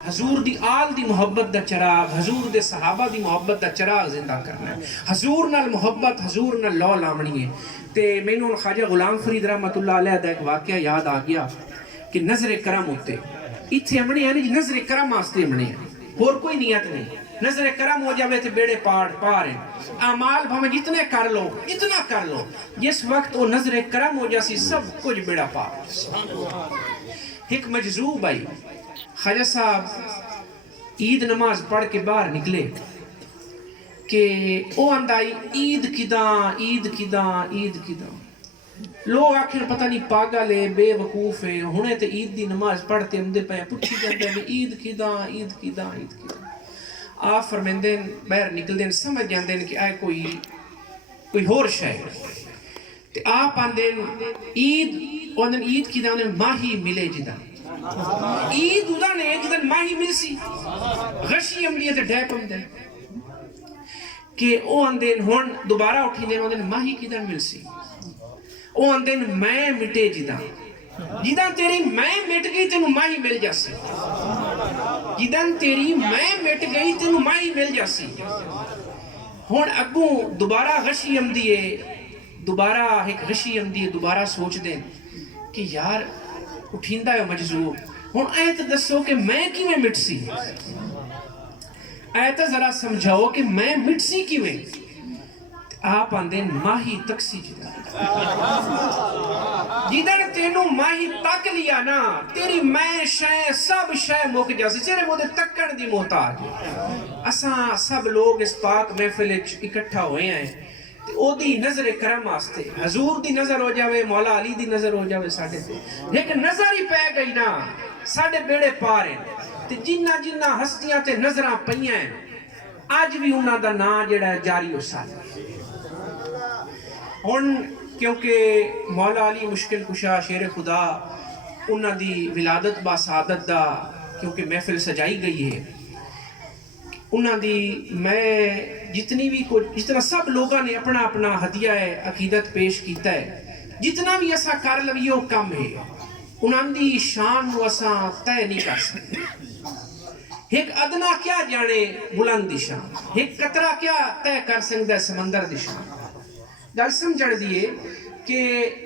حضور دی آل دی محبت دا چراغ، حضور دے صحابہ دی محبت دا چراغ زندہ کرنا ہے. حضور نال محبت، حضور نال لو لامنی ہے. تے میں نے خواجہ غلام فرید رحمت اللہ علیہ دا ایک واقعہ یاد آ گیا کہ نظر کرم ہوتے اتھے امنے ہیں، نظر کرم آستے امنے ہیں، اور کوئی نیت نہیں. نظر کرم ہو جاوے تے بیڑے پار ہیں. اعمال بھامے جتنے کر لو اتنا کر لو، جس وقت وہ نظر کرم ہو جاسی سب کچھ بیڑا پار. ایک مجذوب آئی، خواجہ صاحب عید نماز پڑھ کے باہر نکلے کہ او اندائی عید کداں. لوگ آخر پتہ نہیں پاگل ہے، بے وقوف ہے، ہونے تے عید دی نماز پڑھتے اندے پہ پوچھی جاندے ہیں عید کداں. آپ فرمیندے باہر نکل دیں سمجھ جاندے ہیں کہ آئے کوئی ہور شاید. تے آپ آندے عید کداں ماہی ملے جداں عید ادا نے جدن ماہی مل سی غشی عملیت ڈیپ ہم دیں کہ او اندین ہون دوبارہ اٹھی دیں اندین ماہی کدن مل سی. او اندین میں مٹے جدن تیری میں مٹ گئی تینو ماہی مل جاسی. جدن تیری میں مٹ گئی تینو ماہی مل جاسی. ہون اگوں دوبارہ غشی عملیے دوبارہ سوچ دیں کہ یار اٹھیندہ ہے مجذوب. ہون آیت دسو کہ میں کی میں مٹ سی، آیت ذرا سمجھاؤ کہ میں مٹ سی کی میں. آپ آندین ماہی تک سی جدن تینو ماہی تک لیا نا تیری میں شے سب شے موک جاسی چرے وہ دے تکڑ دی محتاج. اساں سب لوگ اس پاک محفل اکٹھا ہوئے ہیں، او دی نظر کرم آستے حضور دی نظر ہو جاوے، مولا علی دی نظر ہو جاوے ساڑھے تے، لیکن نظر ہی پہ گئی نا ساڑھے بیڑے پار ہیں. تے جنہ ہستیاں تے نظرہ پہیاں ہیں آج بھی انہاں دا نا جڑا جاری ہو ساتھ. ہن کیونکہ مولا علی مشکل کشا شیر خدا انہاں دی ولادت با سعادت دا کیونکہ محفل سجائی گئی ہے، انہاں دی میں جتنا سب لوگاں نے اپنا ہدیہ عقیدت پیش کیتا ہے، جتنا بھی اسا کر لویو کم ہے، انہاں دی شان نو اسا طے نہیں کر سکتے. ایک ادنا کیا جانے بلند دی شان، ایک قطرہ کیا طے کر سکتا ہے سمندر دی شان. گل سمجھڑ دیئے کہ